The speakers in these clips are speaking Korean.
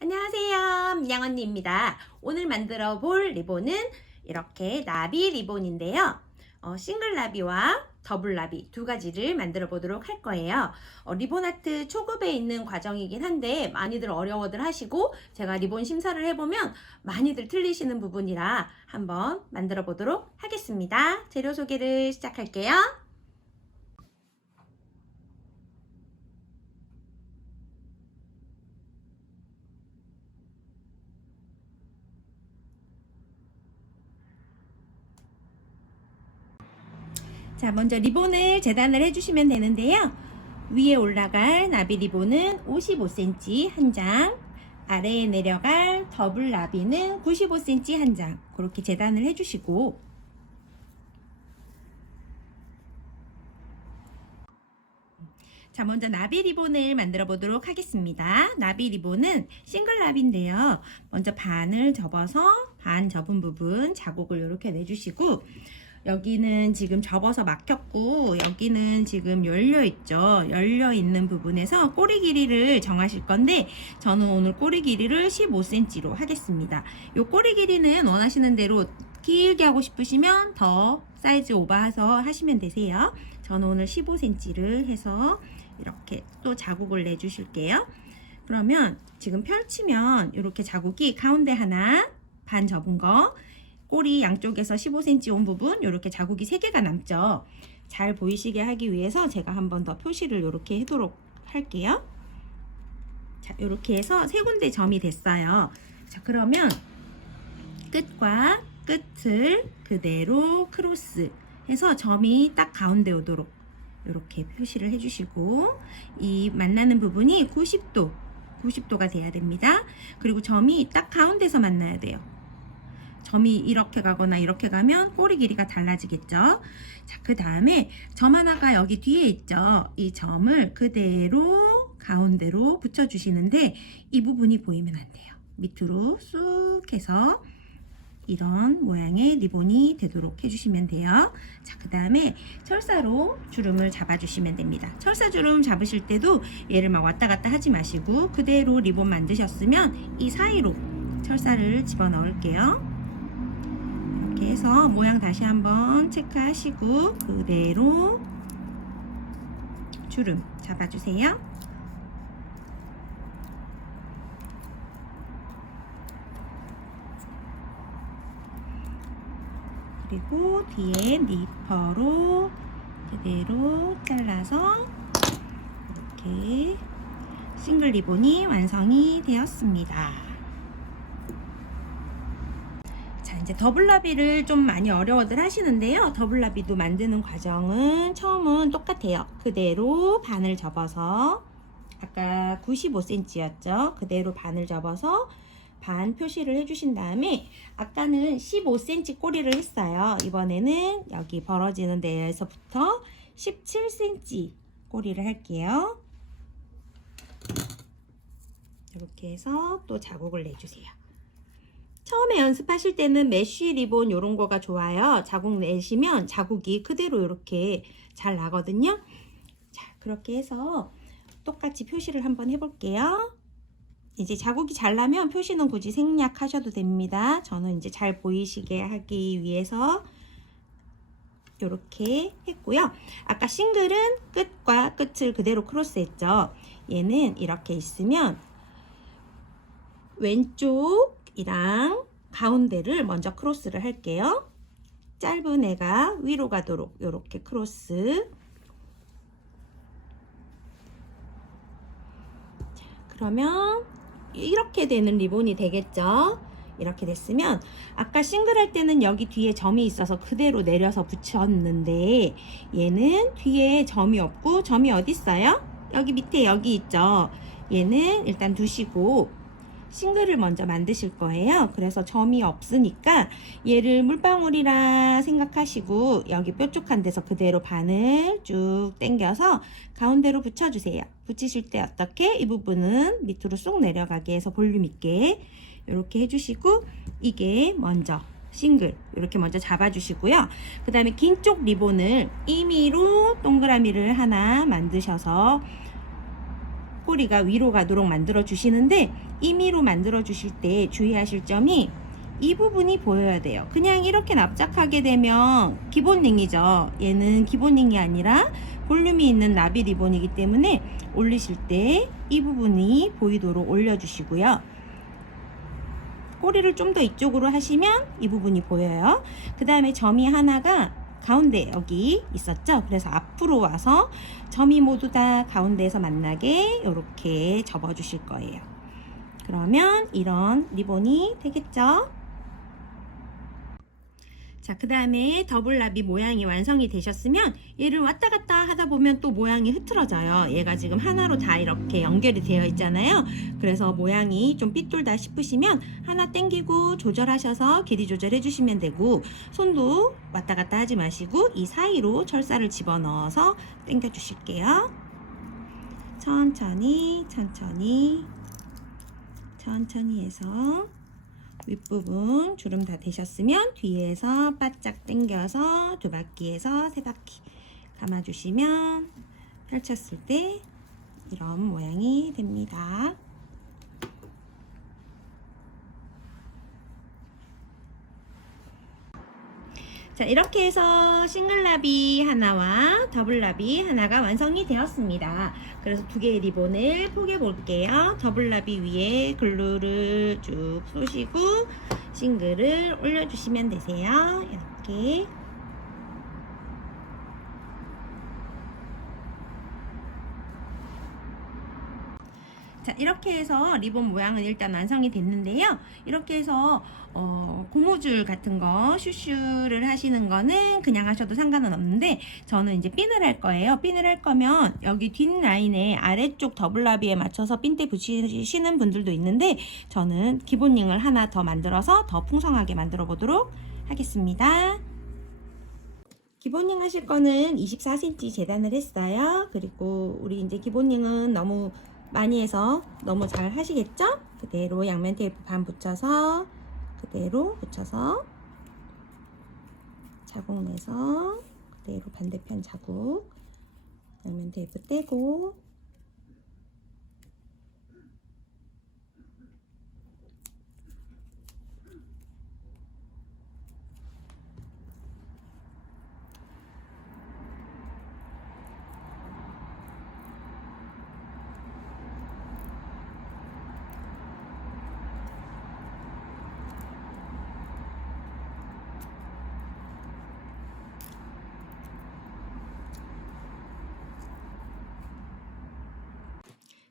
안녕하세요. 민양언니입니다. 오늘 만들어 볼 리본은 이렇게 나비 리본인데요. 싱글 나비와 더블 나비 두 가지를 만들어 보도록 할 거예요. 리본 아트 초급에 있는 과정이긴 한데 많이들 어려워들 하시고 제가 리본 심사를 해보면 많이들 틀리시는 부분이라 한번 만들어 보도록 하겠습니다. 재료 소개를 시작할게요. 자, 먼저 리본을 재단을 해주시면 되는데요. 위에 올라갈 나비 리본은 55cm 한 장, 아래에 내려갈 더블 나비는 95cm 한 장, 그렇게 재단을 해주시고, 자, 먼저 나비 리본을 만들어 보도록 하겠습니다. 나비 리본은 싱글 나비인데요. 먼저 반을 접어서 반 접은 부분 자국을 이렇게 내주시고, 여기는 지금 접어서 막혔고 여기는 지금 열려 있죠. 열려 있는 부분에서 꼬리 길이를 정하실 건데 저는 오늘 꼬리 길이를 15cm로 하겠습니다. 이 꼬리 길이는 원하시는 대로 길게 하고 싶으시면 더 사이즈 오버해서 하시면 되세요. 저는 오늘 15cm를 해서 이렇게 또 자국을 내주실게요. 그러면 지금 펼치면 이렇게 자국이 가운데 하나 반 접은 거, 꼬리 양쪽에서 15cm 온 부분 이렇게 자국이 3개가 남죠. 잘 보이시게 하기 위해서 제가 한 번 더 표시를 이렇게 하도록 할게요. 자, 이렇게 해서 3군데 점이 됐어요. 자, 그러면 끝과 끝을 그대로 크로스 해서 점이 딱 가운데 오도록 이렇게 표시를 해주시고, 이 만나는 부분이 90도가 돼야 됩니다. 그리고 점이 딱 가운데서 만나야 돼요. 점이 이렇게 가거나 이렇게 가면 꼬리 길이가 달라지겠죠. 자, 그 다음에 점 하나가 여기 뒤에 있죠. 이 점을 그대로 가운데로 붙여주시는데 이 부분이 보이면 안 돼요. 밑으로 쑥 해서 이런 모양의 리본이 되도록 해주시면 돼요. 자, 그 다음에 철사로 주름을 잡아주시면 됩니다. 철사 주름 잡으실 때도 얘를 막 왔다 갔다 하지 마시고 그대로 리본 만드셨으면 이 사이로 철사를 집어넣을게요. 이렇게 해서 모양 다시 한번 체크하시고 그대로 주름 잡아주세요. 그리고 뒤에 니퍼로 그대로 잘라서 이렇게 싱글 리본이 완성이 되었습니다. 자, 이제 더블라비를 좀 많이 어려워들 하시는데요. 더블라비도 만드는 과정은 처음은 똑같아요. 그대로 반을 접어서 아까 95cm였죠. 그대로 반을 접어서 반 표시를 해주신 다음에 아까는 15cm 꼬리를 했어요. 이번에는 여기 벌어지는 데에서부터 17cm 꼬리를 할게요. 이렇게 해서 또 자국을 내주세요. 처음에 연습하실 때는 메쉬 리본 이런 거가 좋아요. 자국 내시면 자국이 그대로 이렇게 잘 나거든요. 자, 그렇게 해서 똑같이 표시를 한번 해볼게요. 이제 자국이 잘 나면 표시는 굳이 생략하셔도 됩니다. 저는 이제 잘 보이시게 하기 위해서 이렇게 했고요. 아까 싱글은 끝과 끝을 그대로 크로스 했죠. 얘는 이렇게 있으면 왼쪽이랑 가운데를 먼저 크로스를 할게요. 짧은 애가 위로 가도록 이렇게 크로스. 자, 그러면 이렇게 되는 리본이 되겠죠. 이렇게 됐으면 아까 싱글 할 때는 여기 뒤에 점이 있어서 그대로 내려서 붙였는데 얘는 뒤에 점이 없고 점이 어디 있어요? 여기 밑에 여기 있죠. 얘는 일단 두시고 싱글을 먼저 만드실 거예요. 그래서 점이 없으니까 얘를 물방울이라 생각하시고 여기 뾰족한 데서 그대로 반을 쭉 당겨서 가운데로 붙여주세요. 붙이실 때 어떻게? 이 부분은 밑으로 쑥 내려가게 해서 볼륨 있게 이렇게 해주시고 이게 먼저 싱글 이렇게 먼저 잡아주시고요. 그 다음에 긴 쪽 리본을 임의로 동그라미를 하나 만드셔서 앞꼬리가 위로 가도록 만들어 주시는데, 임의로 만들어 주실 때 주의하실 점이 이 부분이 보여야 돼요. 그냥 이렇게 납작하게 되면 기본링이죠. 얘는 기본링이 아니라 볼륨이 있는 나비 리본이기 때문에 올리실 때 이 부분이 보이도록 올려주시고요. 꼬리를 좀 더 이쪽으로 하시면 이 부분이 보여요. 그 다음에 점이 하나가 가운데 여기 있었죠. 그래서 앞으로 와서 점이 모두 다 가운데에서 만나게 이렇게 접어 주실 거예요. 그러면 이런 리본이 되겠죠. 자, 그 다음에 더블라비 모양이 완성이 되셨으면 얘를 왔다 갔다 하다 보면 또 모양이 흐트러져요. 얘가 지금 하나로 다 이렇게 연결이 되어 있잖아요. 그래서 모양이 좀 삐뚤다 싶으시면 하나 당기고 조절하셔서 길이 조절해 주시면 되고, 손도 왔다 갔다 하지 마시고 이 사이로 철사를 집어넣어서 당겨 주실게요. 천천히 천천히 천천히 해서 윗부분 주름 다 되셨으면 뒤에서 바짝 당겨서 2바퀴에서 3바퀴 감아주시면 펼쳤을 때 이런 모양이 됩니다. 자, 이렇게 해서 싱글라비 하나와 더블라비 하나가 완성이 되었습니다. 그래서 두 개의 리본을 포개 볼게요. 더블라비 위에 글루를 쭉 쏘시고 싱글을 올려주시면 되세요. 이렇게. 자, 이렇게 해서 리본 모양은 일단 완성이 됐는데요. 이렇게 해서 고무줄 같은 거 슈슈를 하시는 거는 그냥 하셔도 상관은 없는데, 저는 이제 핀을 할 거예요. 핀을 할 거면 여기 뒷 라인에 아래쪽 더블라비에 맞춰서 핀대 붙이시는 분들도 있는데, 저는 기본링을 하나 더 만들어서 더 풍성하게 만들어 보도록 하겠습니다. 기본링 하실 거는 24cm 재단을 했어요. 그리고 우리 이제 기본링은 너무 많이 해서 너무 잘 하시겠죠? 그대로 양면 테이프 반 붙여서 그대로 붙여서 자국 내서 그대로 반대편 자국 양면 테이프 떼고,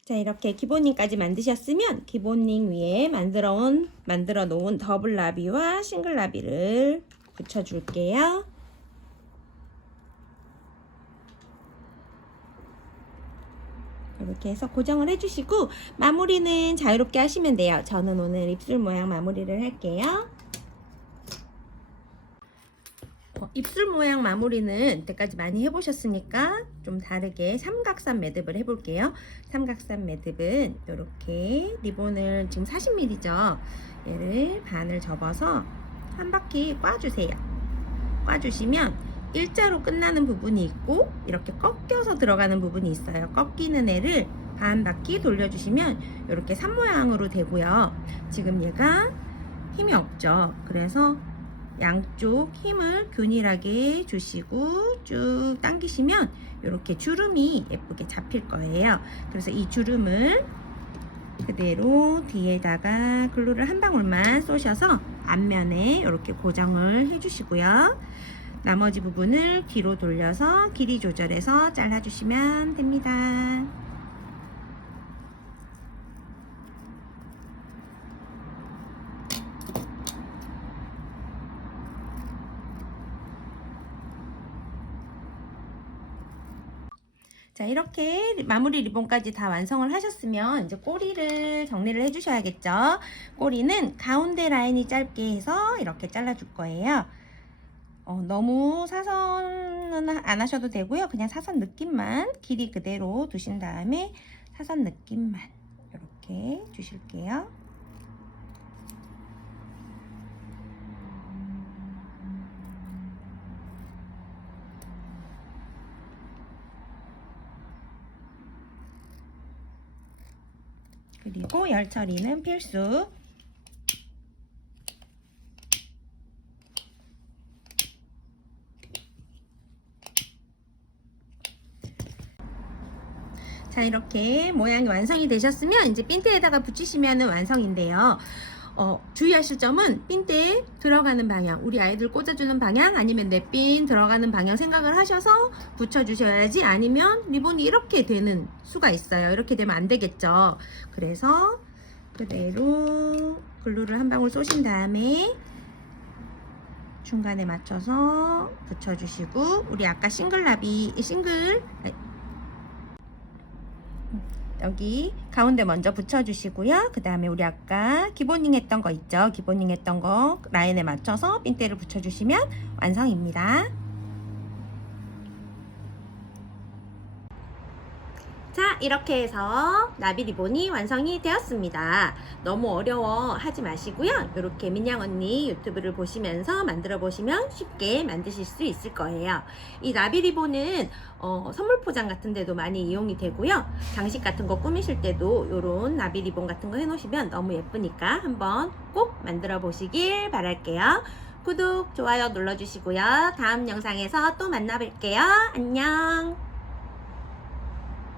자, 이렇게 기본링까지 만드셨으면 기본링 위에 만들어 놓은 더블라비와 싱글라비를 붙여줄게요. 이렇게 해서 고정을 해주시고 마무리는 자유롭게 하시면 돼요. 저는 오늘 입술 모양 마무리를 할게요. 입술 모양 마무리는 이때까지 많이 해보셨으니까 좀 다르게 삼각산 매듭을 해볼게요. 삼각산 매듭은 이렇게 리본을 지금 40mm죠. 얘를 반을 접어서 한 바퀴 꽈주세요. 꽈주시면 일자로 끝나는 부분이 있고 이렇게 꺾여서 들어가는 부분이 있어요. 꺾이는 애를 반 바퀴 돌려주시면 이렇게 산 모양으로 되고요. 지금 얘가 힘이 없죠. 그래서 양쪽 힘을 균일하게 주시고 쭉 당기시면 이렇게 주름이 예쁘게 잡힐 거예요. 그래서 이 주름을 그대로 뒤에다가 글루를 한 방울만 쏘셔서 앞면에 이렇게 고정을 해주시고요. 나머지 부분을 뒤로 돌려서 길이 조절해서 잘라주시면 됩니다. 자, 이렇게 마무리 리본까지 다 완성을 하셨으면 이제 꼬리를 정리를 해 주셔야겠죠. 꼬리는 가운데 라인이 짧게 해서 이렇게 잘라 줄 거예요. 너무 사선은 안 하셔도 되고요. 그냥 사선 느낌만 길이 그대로 두신 다음에 사선 느낌만 이렇게 주실게요. 그리고 열 처리는 필수. 자, 이렇게 모양이 완성이 되셨으면 이제 핀대에다가 붙이시면 완성인데요. 주의하실 점은 핀대에 들어가는 방향, 우리 아이들 꽂아주는 방향 아니면 넷핀 들어가는 방향 생각을 하셔서 붙여주셔야지, 아니면 리본이 이렇게 되는 수가 있어요. 이렇게 되면 안 되겠죠. 그래서 그대로 글루를 한 방울 쏘신 다음에 중간에 맞춰서 붙여주시고, 우리 아까 여기 가운데 먼저 붙여주시고요. 그 다음에 우리 아까 기본링 했던 거 있죠? 기본링 했던 거 라인에 맞춰서 핀대를 붙여주시면 완성입니다. 자, 이렇게 해서 나비 리본이 완성이 되었습니다. 너무 어려워하지 마시고요. 이렇게 민양 언니 유튜브를 보시면서 만들어 보시면 쉽게 만드실 수 있을 거예요. 이 나비 리본은 선물 포장 같은 데도 많이 이용이 되고요. 장식 같은 거 꾸미실 때도 이런 나비 리본 같은 거 해놓으시면 너무 예쁘니까 한번 꼭 만들어 보시길 바랄게요. 구독, 좋아요 눌러주시고요. 다음 영상에서 또 만나뵐게요. 안녕.